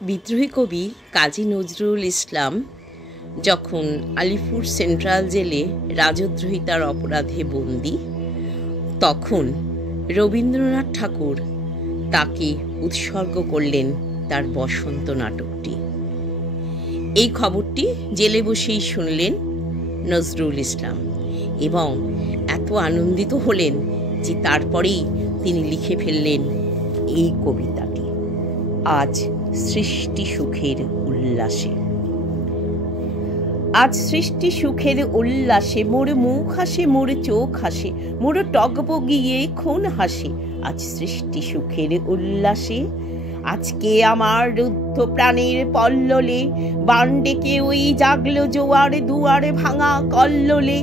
বিদ্রোহী কবি কাজী নজরুল ইসলাম যখন আলিপুর সেন্ট্রাল জেলে রাজদ্রোহিতার অপরাধে বন্দী, তখন রবীন্দ্রনাথ ঠাকুর তাকে উৎসর্গ করলেন তার বসন্ত নাটকটি। এই খবরটি জেলে বসেই শুনলেন নজরুল ইসলাম এবং এত আনন্দিত হলেন যে তারপরেই তিনি লিখে ফেললেন এই কবিতাটি, আজ সৃষ্টি সুখের উল্লাসে। আজ সৃষ্টি সুখের উল্লাসে মোর মুখ হাসে, মোর চোখ হাসে, মোর টগবগিয়ে খুন হাসে। আজ সৃষ্টি সুখের উল্লাসে, আজকে আমার রুদ্ধ প্রাণের পল্ললে বান ডেকে ওই জাগলো জোয়ার দুয়ারে ভাঙা কল্লোলে।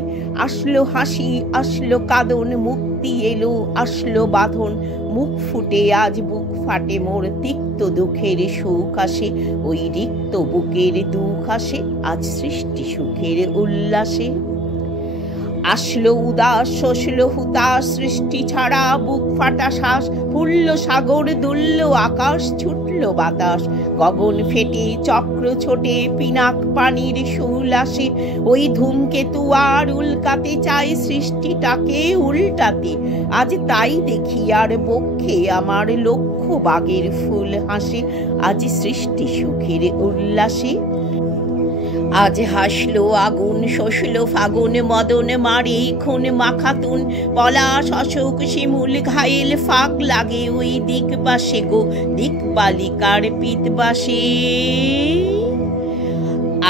আসলো হাসি, আসলো কাঁদন, মুক্তি এলো, আসলো বাঁধন। মুখ ফুটে আজ বুক ফাটে মোর, তিক্ত দুঃখের সুখ আসে, ওই রিক্ত বুকের দুঃখ আসে আজ সৃষ্টি সুখের উল্লাসে। আসলো উদাস, শোষলো হুতাশ, সৃষ্টি ছাড়া বুক ফাটা শ্বাস। ফুলল সাগর, দুলল আকাশ, ছুটল বাতাস, গগন ফেটে চক্র ছোটে, পিনাক পানির শুল আসে। ওই ধূমকেতু আর উল্কাতে চায় সৃষ্টিটাকে উল্টাতে। আজ তাই দেখি আর বক্ষে আমার লক্ষ বাগের ফুল হাসে, আজ সৃষ্টি সুখের উল্লাসে। আজ হাসলো আগুন, শোষলো ফাগুন, মদন মারে খুন মাখাতুন। পলাশ অশোক শিমুল ঘায়েল, ফাঁক লাগে ওই দিকবাসে গো, দিকবালিকার পিতবাসে।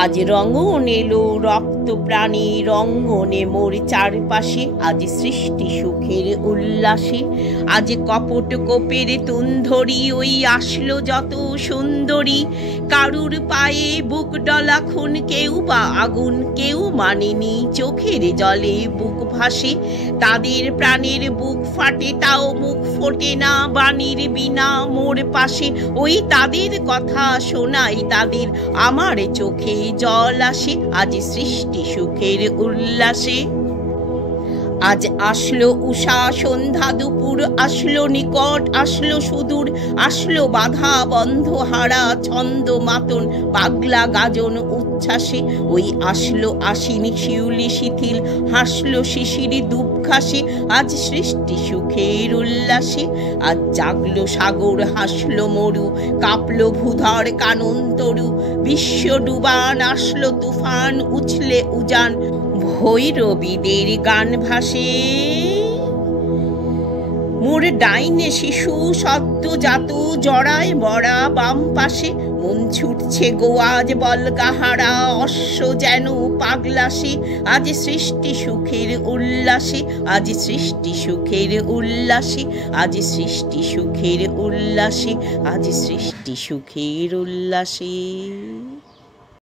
আজ রঙন এলো রক্ত প্রাণী, রঙ্গনে মোর চারপাশে, আজ সৃষ্টি সুখের উল্লাসে। আজ কপট কোপের তুন্ধরি, ওই আসলো যত সুন্দরী। কারুর পায়ে বুক ডলা খুন, কেউ বা আগুন কেউ মানেনি, চোখের জলে বুক ভাসে। তাদের প্রাণের বুক ফাটে, তাও মুখ ফোটে না বাণীর বিনা মোর পাশে। ওই তাদের কথা শোনাই তাদের, আমার চোখে জল আসে, আজ সৃষ্টি সুখের উল্লাসে। আজ আসলো উষা সন্ধ্যা দুপুর, আসলো নিকট আসলো সুদূর। আসলো বাধা বন্ধ হারা ছন্দ মাতন, পাগলা গাজন উচ্ছ্বাসে। ওই আসলো আশিনী শিউলি শিথিল, হাসলো শিশির দুবঘাসে, আজ সৃষ্টি সুখের উল্লাসে। আজ জাগলো সাগর, হাসলো মরু, কাঁপলো ভূধর কানন তরু। বিশ্ব ডুবান আসলো তুফান, উছলে উজান ভৈরবীদের গান ভাসে। মোর ডাইনে শিশু সদ্যজাত, জড়ায় মরা বাম পাশে। মন ছুটছে গোয়াজ বলগাহারা, অশ্ব যেন পাগলাসে, আজ সৃষ্টি সুখের উল্লাসে। আজ সৃষ্টি সুখের উল্লাসে, আজ সৃষ্টি সুখের উল্লাসে, আজ সৃষ্টি সুখের উল্লাসে।